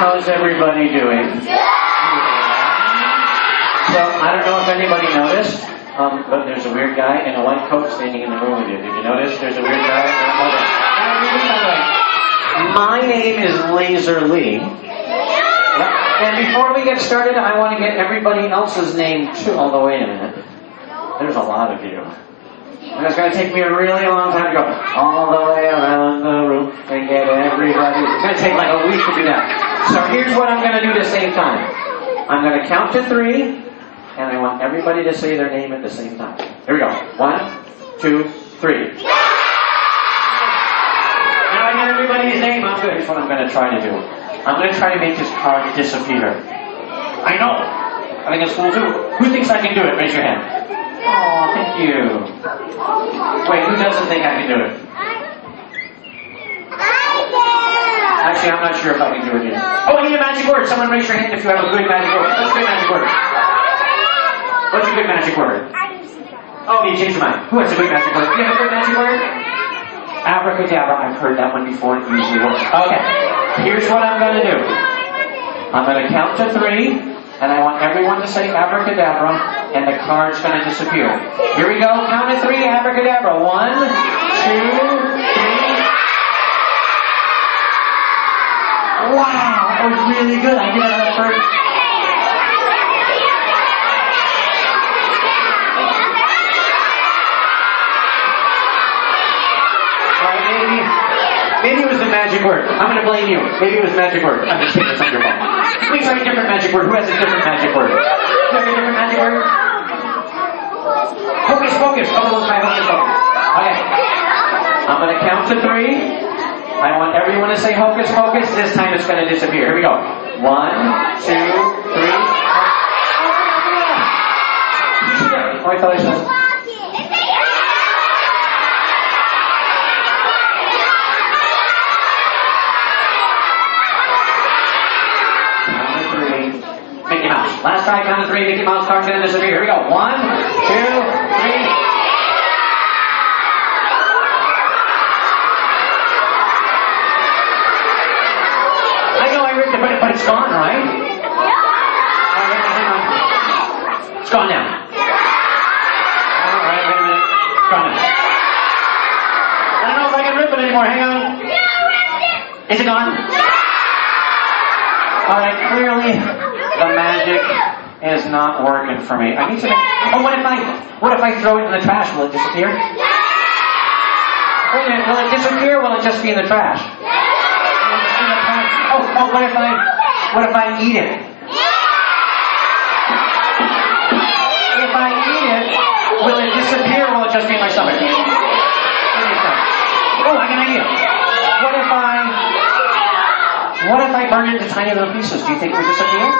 How's everybody doing? So, I don't know if anybody noticed, but there's a weird guy in a white coat standing in the room with you. Did you notice there's a weird guy in a white coat? My name is Laser Lee. And before we get started, I want to get everybody else's name too. Although, wait a minute. There's a lot of you. And it's going to take me a really long time to go all the way around the room and get everybody. It's going to take like a week to do that. So here's what I'm going to do to save time. I'm going to count to 3, and I want everybody to say their name at the same time. Here we go. 1, 2, 3. Now I got everybody's name. I'm good. Here's what I'm going to try to do. I'm going to try to make this card disappear. I know. I think it's cool too. Who thinks I can do it? Raise your hand. Oh, thank you. Wait, who doesn't think I can do it? Actually, I'm not sure if I can do it either. Oh, I need a magic word. Someone raise your hand if you have a good magic word. What's a good magic word? What's a good magic word? Oh, you changed your mind. Who has a good magic word? Do you have a good magic word? Abracadabra. I've heard that one before. It usually works. Okay. Here's what I'm going to do. I'm going to count to 3, and I want everyone to say abracadabra, and the card's going to disappear. Here we go. Count to 3, abracadabra. 1, 2, 3. Wow, that was really good. I did that first. Maybe it was the magic word. I'm going to blame you. Maybe it was magic word. I'm just kidding. It's not your fault. Let me try a different magic word. Who has a different magic word? Do you have a different magic word? Hocus pocus. Oh, let's try hocus pocus. Okay. I'm going to count to 3. I want everyone to say hocus pocus. This time it's going to disappear. Here we go. 1, 2, 3. Oh, I thought I said. Last try, count to 3, Mickey Mouse card's going to disappear. Here we go. 1, 2, 3. I know I ripped it, but it's gone, right? Hang on. It's gone now. Alright, wait a minute. It's gone now. I don't know if I can rip it anymore. Hang on. Is it gone? Alright, clearly the magic is not working for me. I need to make... Oh, what if I throw it in the trash? Will it disappear? Wait a minute, will it disappear or will it just be in the trash? Oh, what if I eat it? If I eat it, will it disappear or will it just be in my stomach? Oh, I got an idea. What if I burn it into tiny little pieces? Do you think it would disappear?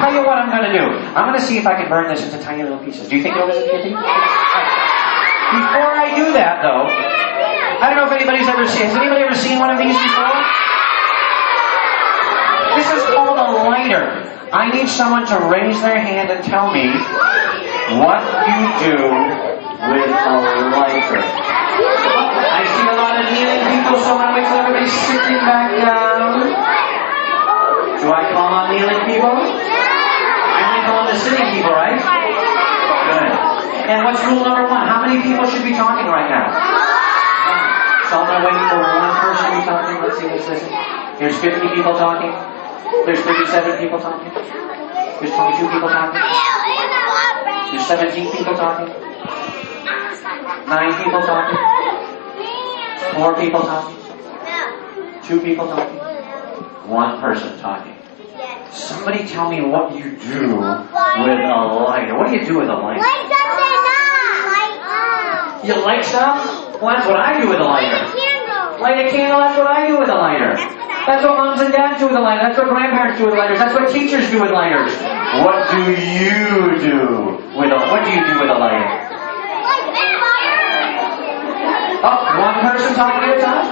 Tell you what I'm going to do. I'm going to see if I can burn this into tiny little pieces. Do you think it'll disappear? Before I do that, though, I don't know if anybody's ever seen... Has anybody ever seen one of these before? This is called a lighter. I need someone to raise their hand and tell me what you do with a lighter. I see a lot of kneeling people, so I'm going to make sure everybody's sitting back down. Do I call on kneeling people? I only call on the sitting people, right? Good. And what's rule number 1? How many people should be talking right now? So I'm going to wait for one person to be talking. Let's see who's listening. There's 50 people talking. There's 37 people talking. There's 22 people talking. There's 17 people talking. 9 people talking. 4 people talking. 2 people talking. 1 person talking. Somebody tell me what you do with a lighter. What do you do with a lighter? You light stuff? Well, that's what I do with a lighter. Light a candle, that's what I do with a lighter. That's what moms and dads do with a lighter. That's what grandparents do with lighters. That's what teachers do with lighters. What do you do with a lighter? Oh, 1 person talking at a time?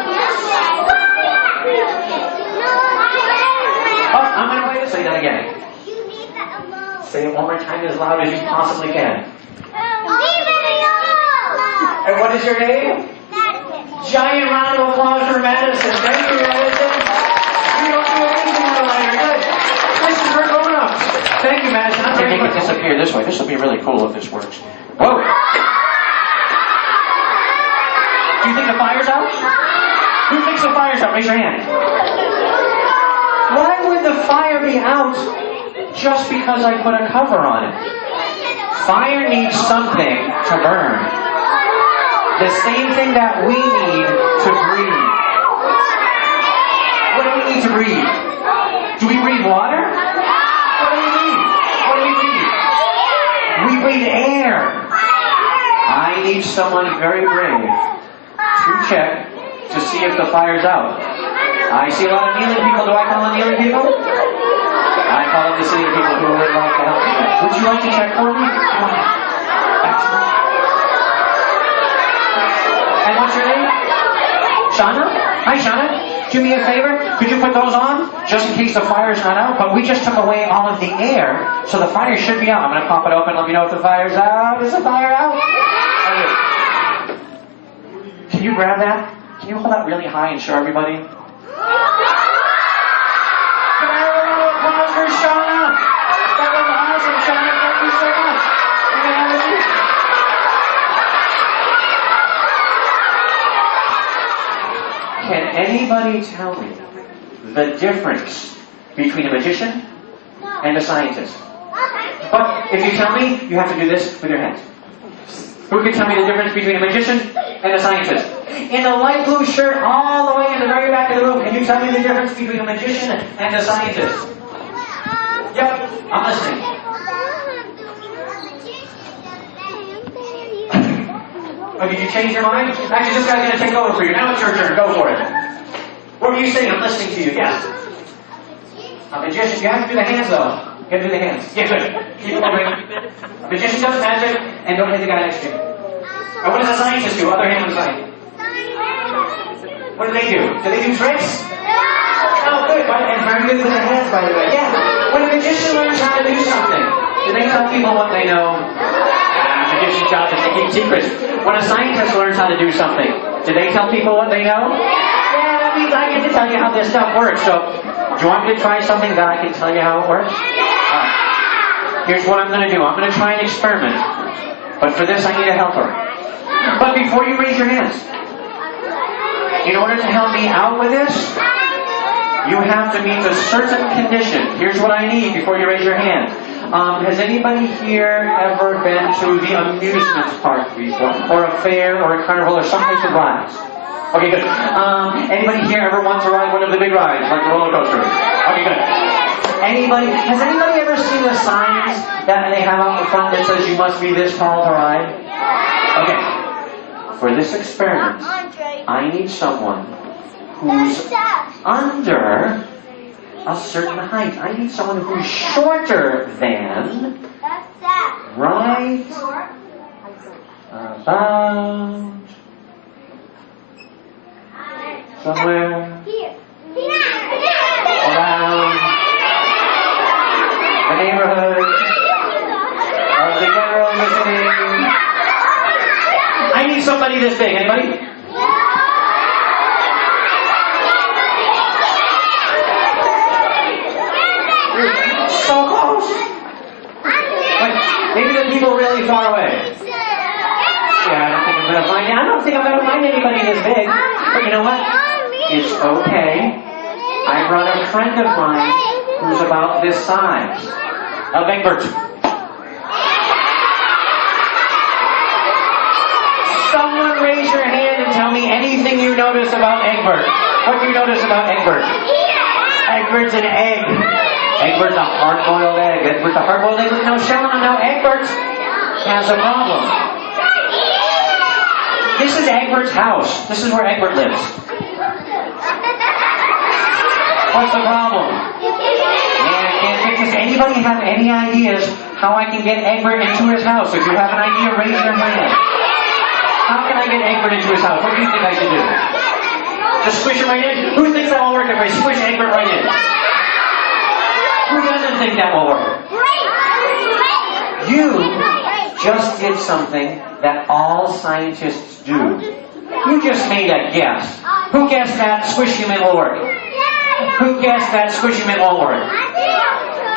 Oh, I'm going to wait to say that again. Say it one more time as loud as you possibly can. And what is your name? Giant round of applause for Madison. Thank you, Madison. Thank you, Madison. I'm going to make it disappear this way. This will be really cool if this works. Whoa! Do you think the fire's out? Who thinks the fire's out? Raise your hand. Why would the fire be out just because I put a cover on it? Fire needs something to burn. The same thing that we need to breathe. What do we need to breathe? Do we breathe water? What do we breathe? What do we breathe? We breathe air. I need someone very brave to check to see if the fire's out. I see a lot of kneeling people. Do I call them kneeling people? I call them the sitting people who would like to help. Would you like to check for me? Come on. Excellent. And what's your name? Shauna? Hi, Shauna. Do me a favor. Could you put those on? Just in case the fire's not out. But we just took away all of the air, so the fire should be out. I'm going to pop it open. Let me know if the fire's out. Is the fire out? Okay. Can you grab that? Can you hold that really high and show everybody? Can I have a round of applause for Shauna? That was awesome, Shauna. Thank you so much. You may have a seat. Can anybody tell me the difference between a magician and a scientist? But if you tell me, you have to do this with your hands. Who can tell me the difference between a magician and a scientist? In the light blue shirt, all the way in the very back of the room, can you tell me the difference between a magician and a scientist? Yep, I'm listening. Oh, did you change your mind? Actually, this guy's going to take over for you. Now it's your turn. Go for it. What were you saying? I'm listening to you. Yes. A magician, you have to do the hands, though. You have to do the hands. Yeah, good. Keep it moving. A magician does magic, and don't hit the guy next to you. And what does a scientist do? Other hand on the side. What do? Do they do tricks? Oh, good. And very good with the hands, by the way. Yeah. When a magician learns how to do something, do they tell people what they know? Magician's job is to keep secrets. When a scientist learns how to do something, do they tell people what they know? Yeah, that means I get to tell you how this stuff works. So, do you want me to try something that I can tell you how it works? Here's what I'm going to do. I'm going to try an experiment. But for this, I need a helper. But before you raise your hands, in order to help me out with this, you have to meet a certain condition. Here's what I need before you raise your hand. Has anybody here ever been to the amusement park before? Or a fair, or a carnival, or someplace with rides? Okay, good. Anybody here ever want to ride one of the big rides, like the roller coaster? Okay, good. Has anybody ever seen the signs that they have out in front that says you must be this tall to ride? Okay. For this experiment, I need someone who's under a certain height. I need someone who's shorter than right about somewhere around the neighborhood of the general listening. I need somebody this big. Anybody? So close. Like, maybe the people really far away. Yeah, I don't think I'm gonna find anybody this big. But you know what? It's okay. I brought a friend of mine who's about this size. Egbert. Someone raise your hand and tell me anything you notice about Egbert. What do you notice about Egbert? Egbert's an egg. Egbert's a hard-boiled egg. Egbert's a hard-boiled egg with no shell on. Now Egbert has a problem. This is Egbert's house. This is where Egbert lives. What's the problem? Does anybody have any ideas how I can get Egbert into his house? If you have an idea, raise your hand. How can I get Egbert into his house? What do you think I should do? Just squish him right in? Who thinks that will work if I squish Egbert right in? Who doesn't think that will work? You just did something that all scientists do. You just made a guess. Who guessed that squish him in will work? Who guessed that squish him in won't work?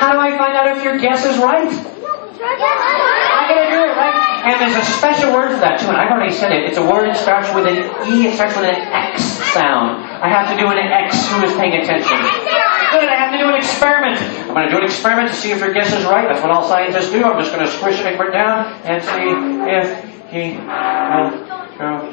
How do I find out if your guess is right? I'm going to do it, right? And there's a special word for that, too, and I've already said it. It's a word that starts with an E, it starts with an X sound. I have to do an X. Who is paying attention? Good, I have to do an experiment. I'm going to do an experiment to see if your guess is right. That's what all scientists do. I'm just going to squish Egbert down and see if he will go.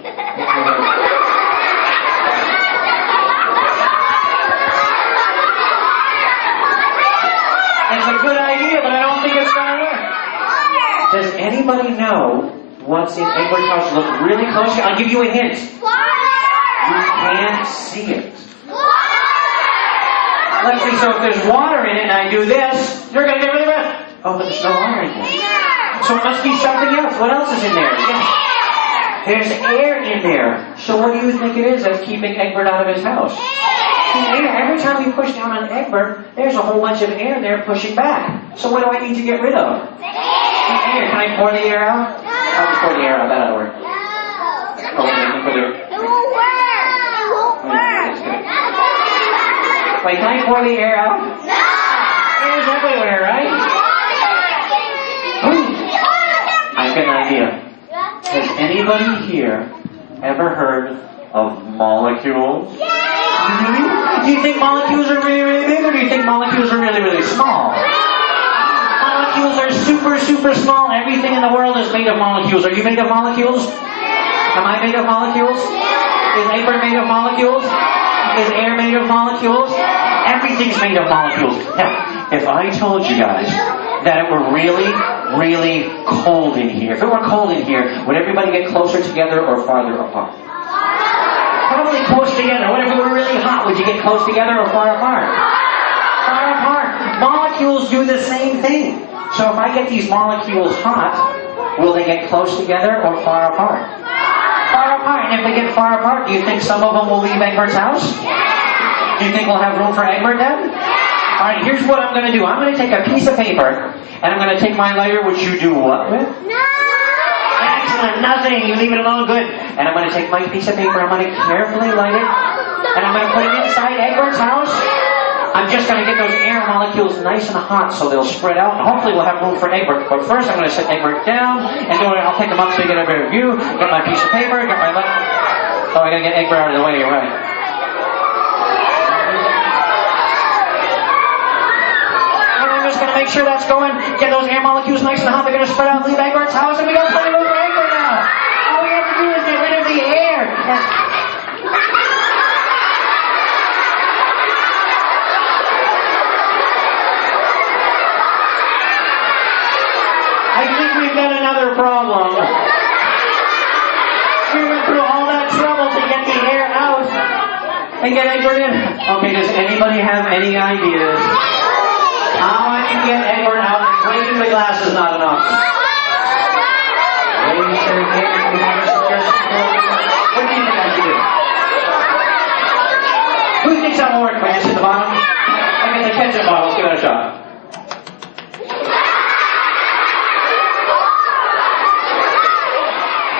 It's a good idea, but I don't think it's going to work. Does anybody know what's in Egbert's house? Look really closely. I'll give you a hint. You can't see it. Let's see, so if there's water in it and I do this, you're going to get rid of it. Oh, but there's no water in there. So it must be something else. What else is in there? There's air in there. So what do you think it is that's keeping Egbert out of his house? The air. Every time you push down on Egbert, there's a whole bunch of air there pushing back. So what do I need to get rid of? The air. Can I pour the air out? I'll just pour the air out. That'll work. Oh, okay, let me put it. It won't work. Wait, can I pour the air out? No! Air's everywhere, right? I've got an idea. Has anybody here ever heard of molecules? Do you think molecules are really, really big, or do you think molecules are really, really small? Molecules are super, super small. Everything in the world is made of molecules. Are you made of molecules? Am I made of molecules? Is Egbert made of molecules? Is air made of molecules? Everything's made of molecules. Now, if I told you guys that it were really, really cold in here, if it were cold in here, would everybody get closer together or farther apart? Probably close together. What if it were really hot? Would you get close together or far apart? Far apart. Molecules do the same thing. So if I get these molecules hot, will they get close together or far apart? Far apart. And if they get far apart, do you think some of them will leave Egbert's house? Do you think we'll have room for Egbert then? Alright, here's what I'm going to do. I'm going to take a piece of paper, and I'm going to take my lighter, which you do what with? No! Excellent, nothing. You leave it alone, good. And I'm going to take my piece of paper, I'm going to carefully light it, and I'm going to put it inside Egbert's house. I'm just going to get those air molecules nice and hot so they'll spread out, and hopefully we'll have room for Egbert. But first I'm going to set Egbert down, and I'll pick him up so you get a better view, get my piece of paper, get my light. Oh, I got to get Egbert out of the way, you're right. I'm just going to make sure that's going. Get those air molecules nice and hot. They're going to spread out, leave Egbert's house, and we got plenty of room for Egbert now. All we have to do is get rid of the air. I think we've got another problem. We went through all that trouble to get the air out and get Egbert in. Okay, does anybody have any ideas? How I can get Egbert out? Breaking the glass is not enough. What do you think I should do? Who thinks that will work? Can I see the bottom? I get the ketchup bottle. Let's give it a shot.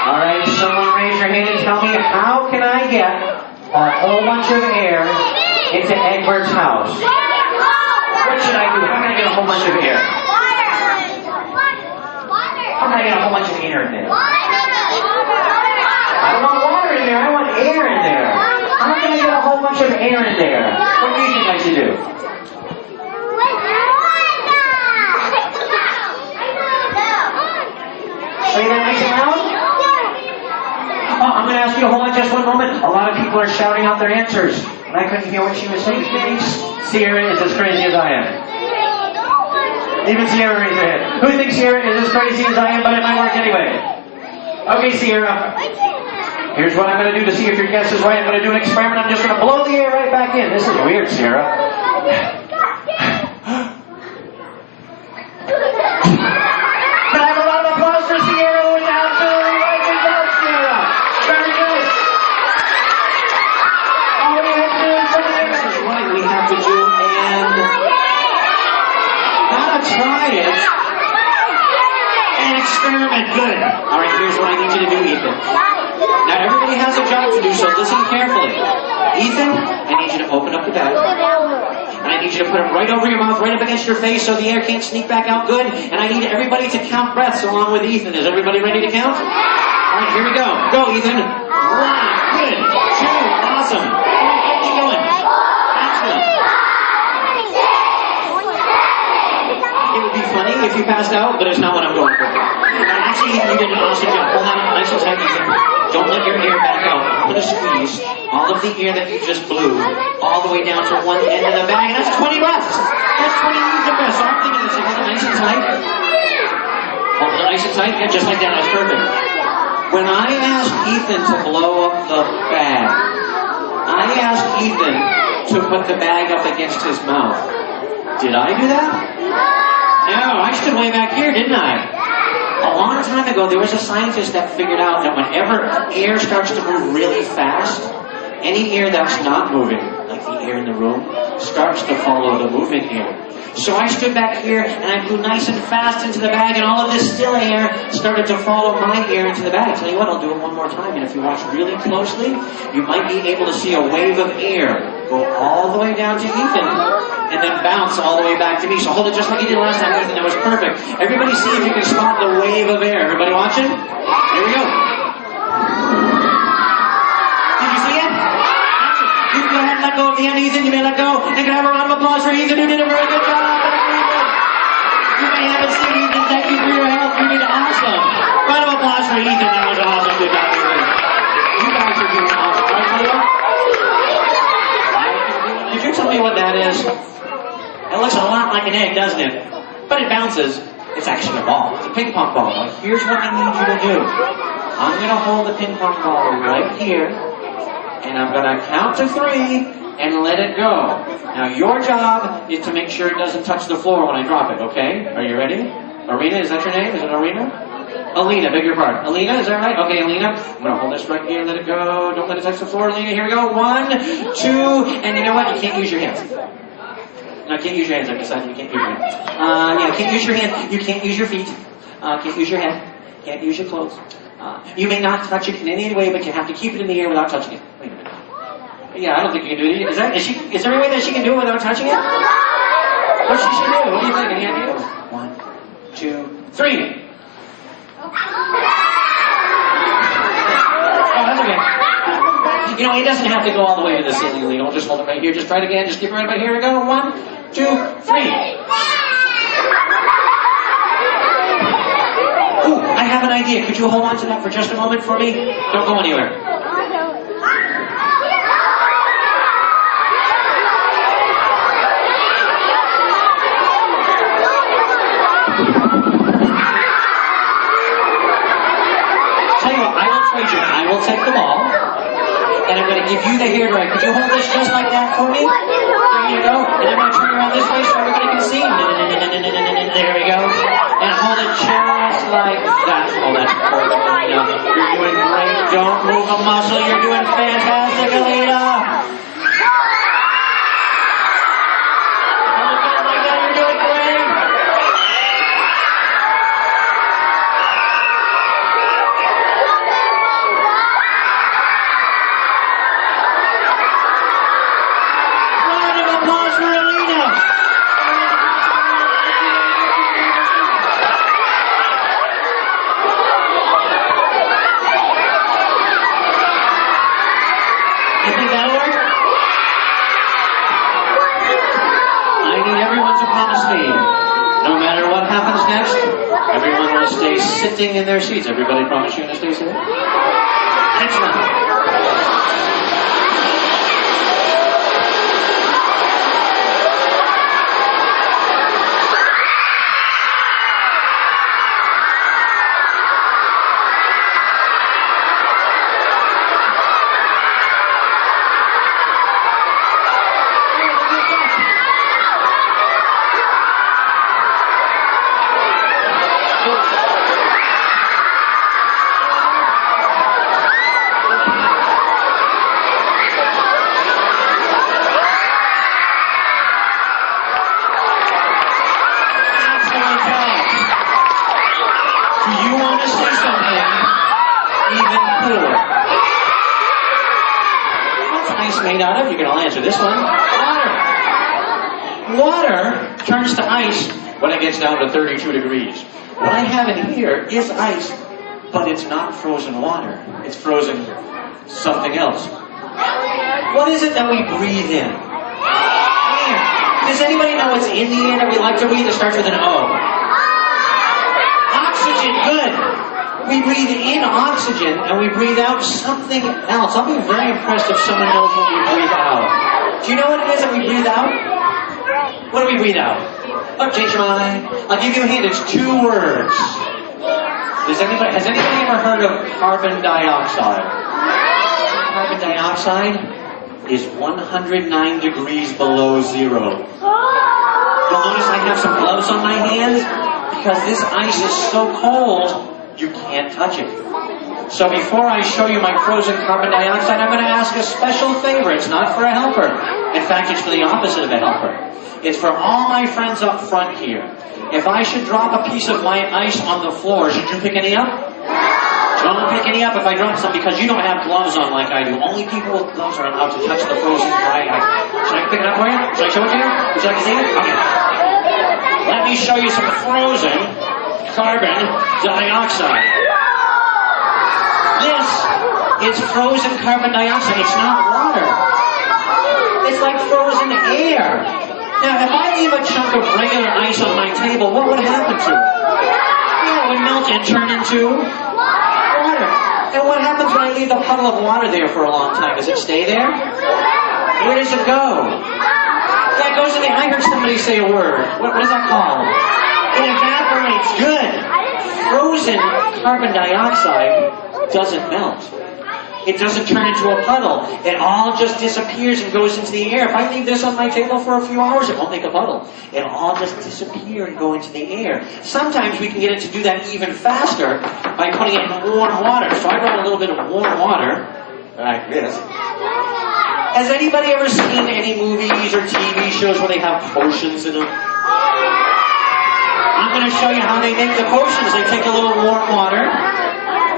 Alright, someone raise your hand and tell me, how can I get a whole bunch of air into Egbert's house? What should I do? How can I get a whole bunch of air? How can I get a whole bunch of air in there? I don't want water in there. I want air in there. How can I get a whole bunch of air in there? What do you think I should do? Say that nice and loud? Oh, I'm going to ask you to hold on just one moment. A lot of people are shouting out their answers, and I couldn't hear what she was saying. Sierra is as crazy as I am. Even Sierra raised her hand. Who thinks Sierra is as crazy as I am, but it might work anyway? Okay, Sierra. Here's what I'm going to do to see if your guess is right. I'm going to do an experiment. I'm just going to blow the air right back in. This is weird, Sierra. Can I have a round of applause for Sierra, who is absolutely right? Good job, Sierra. Very good. All we have to do is put the air. This is right. We have to do and not try it. An experiment. Good. All right, here's what I need you to do, Ethan. Now everybody has a job to do, so listen carefully. Ethan, I need you to open up the bag. And I I need you to put them right over your mouth, right up against your face so the air can't sneak back out good. And I need everybody to count breaths along with Ethan. Is everybody ready to count? All right, here we go. Go, Ethan. 1, good. 2, awesome. Keep going. Excellent. It would be funny if you passed out, but it's not what I'm going for. Actually, you did an awesome job. Hold on nice and tight, Ethan. Don't let your air back out. I'm going to squeeze all of the air that you just blew all the way down to one end of the bag, and that's 20 breaths. That's 20 Ethan breaths. So I'm thinking, hold it nice and tight. Hold it nice and tight. Yeah, just like that. That's perfect. When I asked Ethan to blow up the bag, I asked Ethan to put the bag up against his mouth. Did I do that? No, I stood way back here, didn't I? A long time ago, there was a scientist that figured out that whenever air starts to move really fast, any air that's not moving, like the air in the room, starts to follow the moving air. So I stood back here and I blew nice and fast into the bag, and all of this still air started to follow my air into the bag. Tell you what, I'll do it one more time, and if you watch really closely, you might be able to see a wave of air go all the way down to Ethan, and then bounce all the way back to me. So hold it just like you did last time, Ethan. That was perfect. Everybody see if you can spot the wave of air. Everybody watching? Here we go. Did you see it? You can go ahead and let go of the end, Ethan. You may let go. And can I have a round of applause for Ethan, who did a very good job. You may haven't seen Ethan. Thank you for your help. You did awesome. Round of applause for Ethan. That was awesome. Good job, Ethan. You guys are doing awesome. Right, Cleo? Could you tell me what that is? It looks a lot like an egg, doesn't it? But it bounces. It's actually a ball. It's a ping pong ball. Now, here's what I need you to do. I'm going to hold the ping pong ball right here, and I'm going to count to 3 and let it go. Now, your job is to make sure it doesn't touch the floor when I drop it, okay? Are you ready? Arena, is that your name? Is it Arena? Alina, beg your pardon. Alina, is that right? Okay, Alina. I'm going to hold this right here, let it go. Don't let it touch the floor, Alina. Here we go. 1, 2, and you know what? You can't use your hands. No, can't use your hands. I've decided you can't use your hands. Yeah, can't use your hand. You can't use your feet. Can't use your head. Can't use your clothes. You may not touch it in any way, but you have to keep it in the air without touching it. Wait a minute. Yeah, I don't think you can do it. Is there any way that she can do it without touching it? What she should do? What do you think? Any ideas? 1, 2, 3. Oh, that's okay. You know, it doesn't have to go all the way to the ceiling, Lee. Don't just hold it right here. Just try it again. Just keep it right about here. We go. 1, 2, 3. Ooh, I have an idea. Could you hold on to that for just a moment for me? Don't go anywhere. Tell you what, I will trade you. I will take the ball. And I'm going to give you the hair dryer. Could you hold this just like that for me? There you go. And I'm going to turn around this way so everybody can see. There we go. And hold it just like that. Oh, that's perfect, Alina. You're doing great. Don't move a muscle. You're doing fantastic, Alina. Hold it just like that. You're doing great. Sitting in their seats. Everybody promise you're going to stay seated? Excellent. Made out of? You can all answer this one. Water. Water turns to ice when it gets down to 32 degrees. What I have in here is ice, but it's not frozen water. It's frozen something else. What is it that we breathe in? Air. Does anybody know what's in the air that we like to breathe? It starts with an O. Oxygen, good. We breathe in oxygen and we breathe out something else. I'll be very impressed if someone knows what we breathe out. Do you know what it is that we breathe out? What do we breathe out? Oh, change your mind. I'll give you a hint. It's 2 words. Has anybody ever heard of carbon dioxide? Carbon dioxide is 109 degrees below zero. You'll notice I have some gloves on my hands because this ice is so cold you can't touch it. So before I show you my frozen carbon dioxide, I'm going to ask a special favor. It's not for a helper. In fact, it's for the opposite of a helper. It's for all my friends up front here. If I should drop a piece of my ice on the floor, should you pick any up? Don't pick any up if I drop some because you don't have gloves on like I do. Only people with gloves are allowed to touch the frozen dry ice. Should I pick it up for you? Should I show it to you? Would you like to see it? Okay. Let me show you some frozen carbon dioxide. This is frozen carbon dioxide. It's not water. It's like frozen air. Now, if I leave a chunk of regular ice on my table, what would happen to it? Yeah, it would melt and turn into water. And what happens when I leave a puddle of water there for a long time? Does it stay there? Where does it go? Yeah, it goes in the... I heard somebody say a word. What is that called? It evaporates. Good. Frozen carbon dioxide doesn't melt. It doesn't turn into a puddle. It all just disappears and goes into the air. If I leave this on my table for a few hours, it won't make a puddle. It'll all just disappear and go into the air. Sometimes we can get it to do that even faster by putting it in warm water. So I brought a little bit of warm water, like this. Has anybody ever seen any movies or TV shows where they have potions in them? I'm going to show you how they make the potions. They take a little warm water.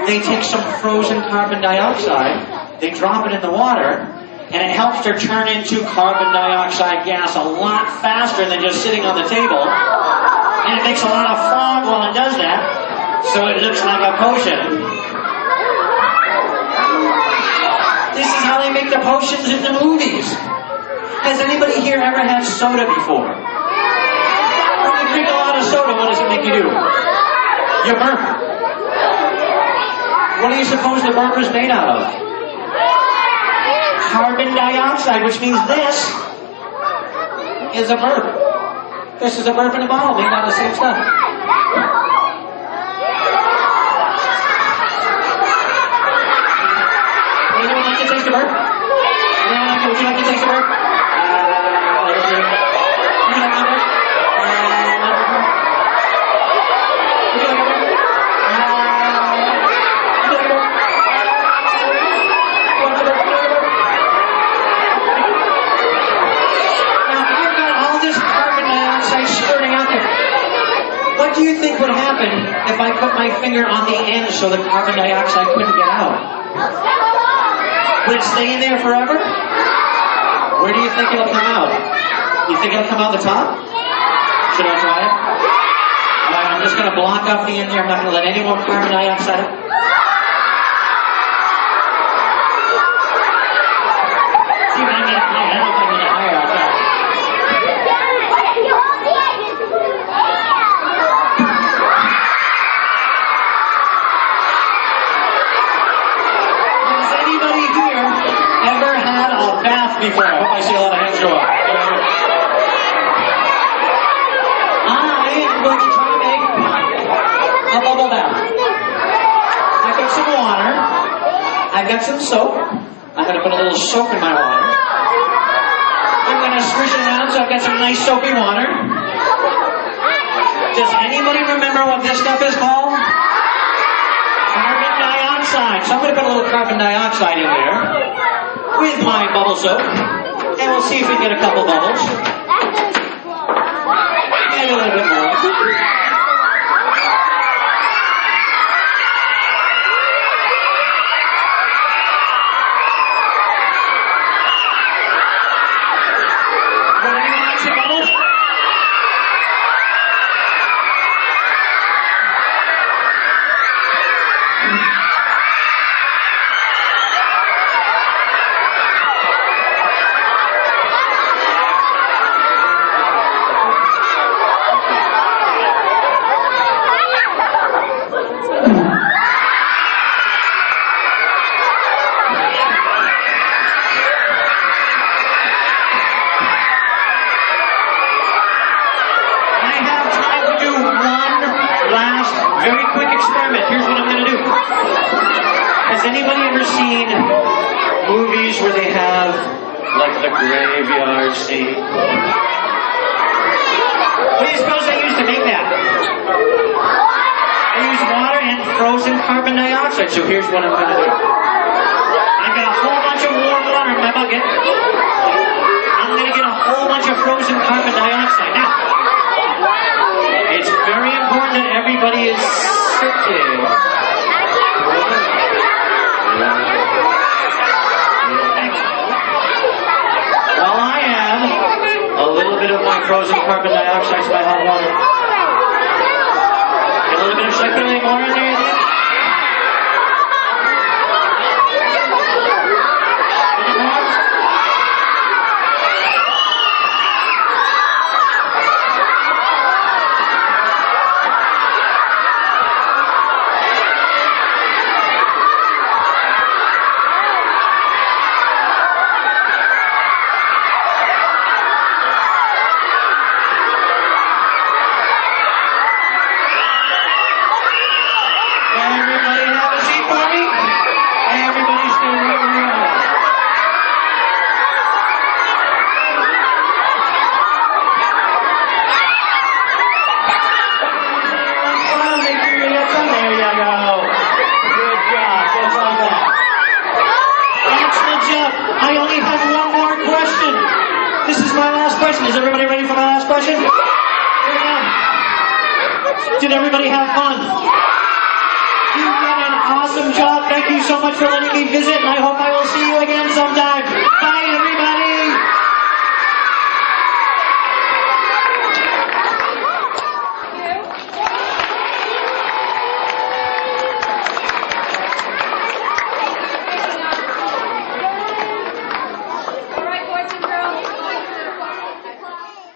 They take some frozen carbon dioxide, they drop it in the water, and it helps to turn into carbon dioxide gas a lot faster than just sitting on the table. And it makes a lot of fog while it does that, so it looks like a potion. This is how they make the potions in the movies. Has anybody here ever had soda before? When you drink a lot of soda, what does it make you do? You burp. What do you suppose the burp is made out of? Carbon dioxide, which means this is a burp. This is a burp in a bottle made out of the same stuff. Would anyone like to taste the burp? Would you like to taste the burp? Would you like the burp? What do you think would happen if I put my finger on the end so the carbon dioxide couldn't get out? Would it stay in there forever? Where do you think it'll come out? You think it'll come out the top? Should I try it? Alright, I'm just going to block off the end there. I'm not going to let any more carbon dioxide out. See, I don't know if I need it higher. I'll try. Before. I hope I see a lot of hands go up. I am going to try to make a bubble bath. I've got some water. I've got some soap. I'm going to put a little soap in my water. I'm going to swish it around so I've got some nice soapy water. Does anybody remember what this stuff is called? Carbon dioxide. So I'm going to put a little carbon dioxide in there with my bubble soap, and we'll see if we can get a couple bubbles. And a little bit more. Would anyone like some bubbles? Has anybody ever seen movies where they have like the graveyard scene? What do you suppose they use to make that? They use water and frozen carbon dioxide. So here's what I'm going to do. I've got a whole bunch of warm water in my bucket. I'm going to get a whole bunch of frozen carbon dioxide. Now, it's very important that everybody is sitting. While I add a little bit of my frozen carbon dioxide to my hot water. Get a little bit of circulating more in there. I only have one more question. This is my last question. Is everybody ready for my last question? Here we go. Did everybody have fun? You've done an awesome job. Thank you so much for letting me visit, and I hope I will see you again sometime.